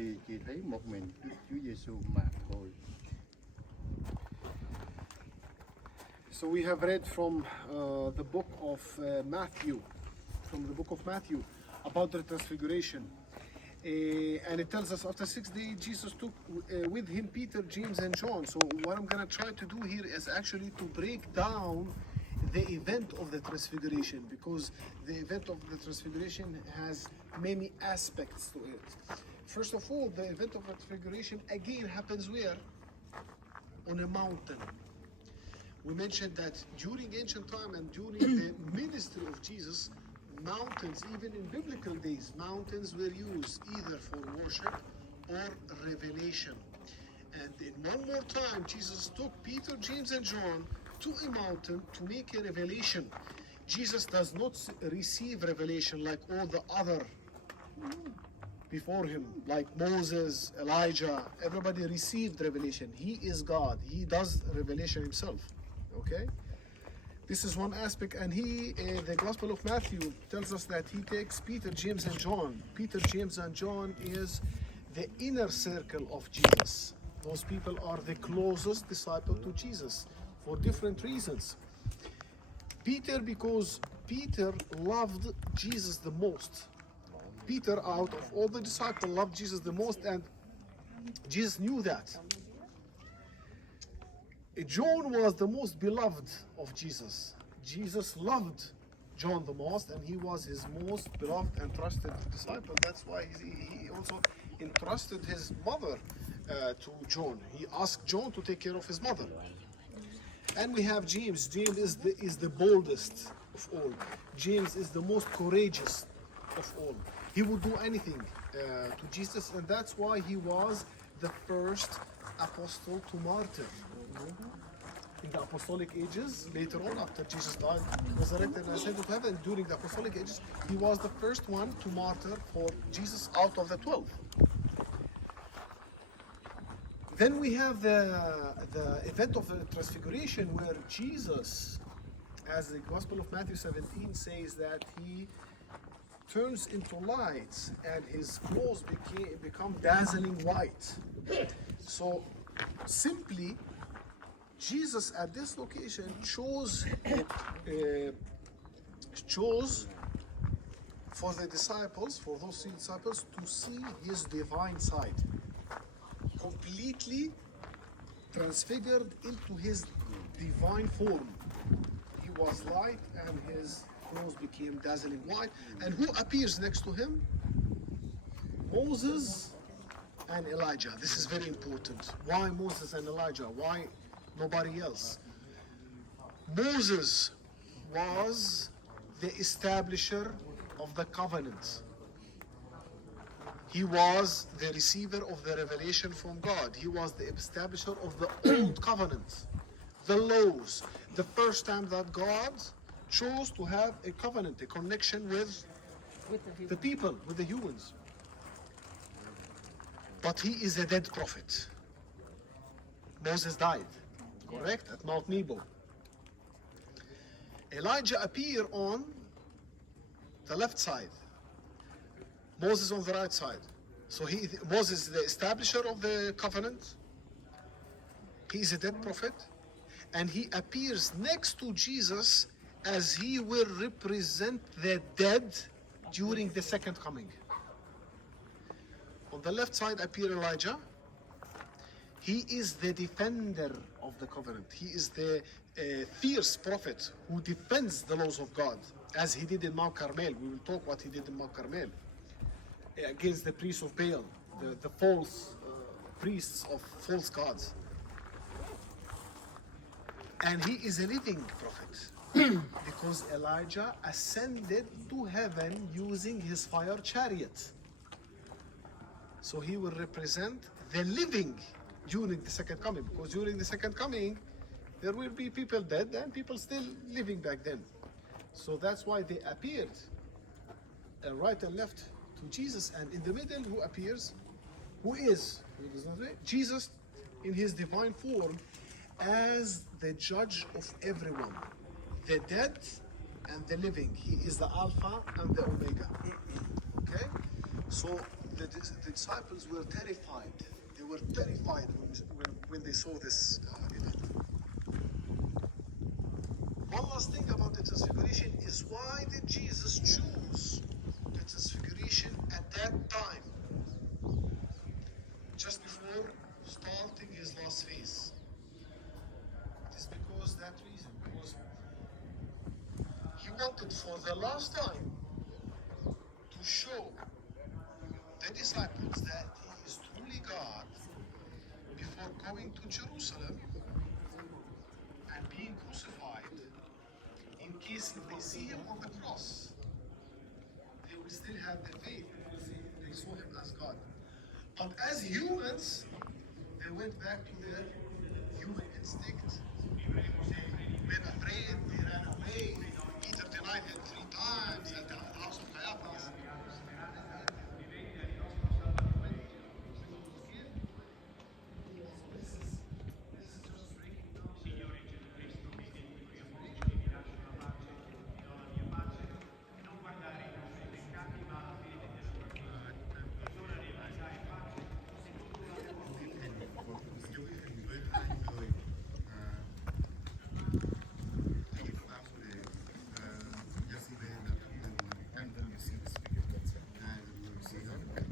thì chỉ thấy một mình Đức Chúa Giêsu mà thôi. So we have read from the book of Matthew, about the transfiguration. And it tells us after 6 days Jesus took with him Peter, James and John. So what I'm going to try to do here is actually to break down the event of the transfiguration, because the event of the transfiguration has many aspects to it. First of all, the event of the transfiguration again happens where? On a mountain. We mentioned that during ancient time and during the ministry of Jesus, mountains, even in biblical days, mountains were used either for worship or revelation. And in one more time, Jesus took Peter, James and John to a mountain to make a revelation. Jesus does not receive revelation like all the other before him, like Moses, Elijah. Everybody received revelation. He is God. He does revelation himself. Okay? This is one aspect, and the Gospel of Matthew tells us that he takes Peter, James and John. Peter, James and John is the inner circle of Jesus. Those people are the closest disciple to Jesus for different reasons. Peter, because Peter loved Jesus the most. Peter, out of all the disciples, loved Jesus the most, and Jesus knew that. John was the most beloved of Jesus. Jesus loved John the most, and he was his most beloved and trusted disciple. That's why he also entrusted his mother to John. He asked John to take care of his mother. And we have James. James is the boldest of all. James is the most courageous of all. He would do anything to Jesus, and that's why he was the first apostle to martyr. In the apostolic ages, later on, after Jesus died, resurrected and ascended to heaven, during the apostolic ages, he was the first one to martyr for Jesus out of the 12. Then we have the event of the transfiguration, where Jesus, as the Gospel of Matthew 17 says, that he turns into lights and his clothes become dazzling white. So simply, Jesus at this location chose for the disciples, for those 3 disciples, to see his divine side, completely transfigured into his divine form. He was light and his clothes became dazzling white. And who appears next to him? Moses and Elijah. This is very important. Why Moses and Elijah? Why nobody else? Moses was the establisher of the covenant. He was the receiver of the revelation from God. He was the establisher of the old covenant, the laws. The first time that God chose to have a covenant, a connection with the people, with the humans. But he is a dead prophet. Moses died, correct? At Mount Nebo. Elijah appeared on the left side, Moses on the right side. So Moses is the establisher of the covenant. He is a dead prophet, and he appears next to Jesus as he will represent the dead during the second coming. On the left side appears Elijah. He is the defender of the covenant. He is the fierce prophet who defends the laws of God, as he did in Mount Carmel. We will talk what he did in Mount Carmel against the priests of Baal, the false priests of false gods. And he is a living prophet because Elijah ascended to heaven using his fire chariot. So he will represent the living during the second coming, because during the second coming there will be people dead and people still living back then. So that's why they appeared right and left to Jesus, and in the middle who appears? Jesus in his divine form as the judge of everyone, the dead and the living. He is the Alpha and the Omega. Okay? So the disciples were terrified. They were terrified when they saw this event. One last thing about the transfiguration is, why did Jesus choose the transfiguration at that time, just before starting his last phase? It is because that reason, because he wanted for the last time to show the disciples that he is truly God before going to Jerusalem and being crucified. In case if they see him on the cross, they will still have the faith because they saw him as God. But as humans, they went back to their human instinct. They were afraid, they ran away. Peter denied him 3 times at the house of Caiaphas. Chú hình với hai người trong câu áo của đề Giê-xu-bê là trong mình căn đơn sĩ hai là người sĩ đó là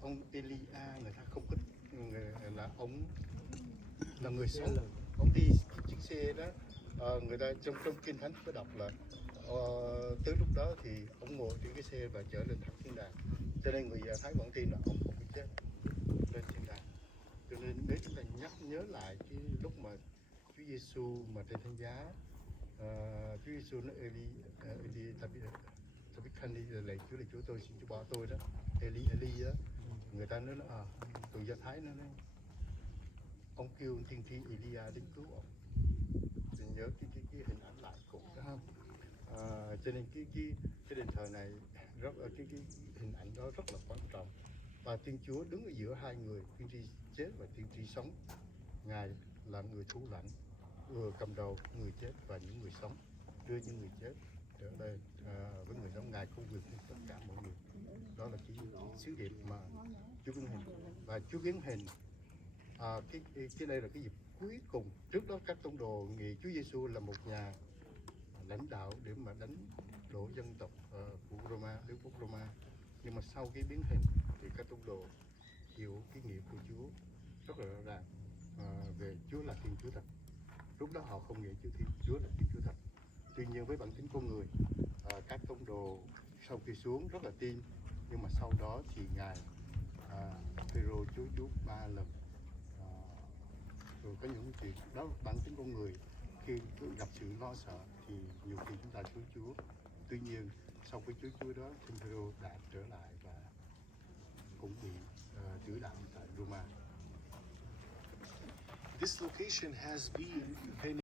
ông Elia, người ta không có là ông là người sống, ông đi chiếc xe đó, người ta trong kinh thánh có đọc là tới lúc đó thì ông ngồi trên cái xe và trở lên thẳng thiên đàng, cho nên người Do Thái vẫn tin là ông không có chết lên thiên đàng. Cho nên nếu chúng ta nhắc nhớ lại cái lúc mà Chúa Giêsu mà trên thánh giá, Chúa Giêsu nói Eli Tabitani là lạy Chúa tôi xin Chúa bỏ tôi đó, Eli đó, người ta nói tụi Do Thái nó nói ông kêu tiên tri Elia đến cứu ông. Mình nhớ cái hình ảnh lại cụ đó không? Cho nên cái đền thờ này rất cái hình ảnh đó rất là quan trọng, và Thiên Chúa đứng ở giữa hai người, tiên tri chết và tiên tri sống. Ngài là người thủ lãnh, vừa cầm đầu người chết và những người sống, đưa những người chết trở lên với người sống. Ngài không quyền với tất cả mọi người. Đó là cái sứ điệp mà Chúa biến hình. Và Chúa biến hình cái đây là cái dịp cuối cùng. Trước đó các tông đồ nghĩ Chúa Giêsu là một nhà lãnh đạo để mà đánh đổ dân tộc của Roma, đế quốc Roma. Nhưng mà sau cái biến hình thì các tông đồ hiểu cái nghĩa của Chúa rất là rõ ràng về Chúa là Thiên Chúa thật. Lúc đó họ không nghĩ Chúa là Thiên Chúa thật. Tuy nhiên với bản tính con người, các tông đồ sau khi xuống rất là tin, nhưng mà sau đó thì Ngài Phêrô chối Chúa 3 lần. Rồi có những chuyện đó bản tính con người, khi gặp sự lo sợ thì nhiều khi chúng ta chối Chúa. Tuy nhiên sau cái chối Chúa đó, Thiên Phêrô đã trở lại và cũng bị trừ đạo tại Roma. This location has been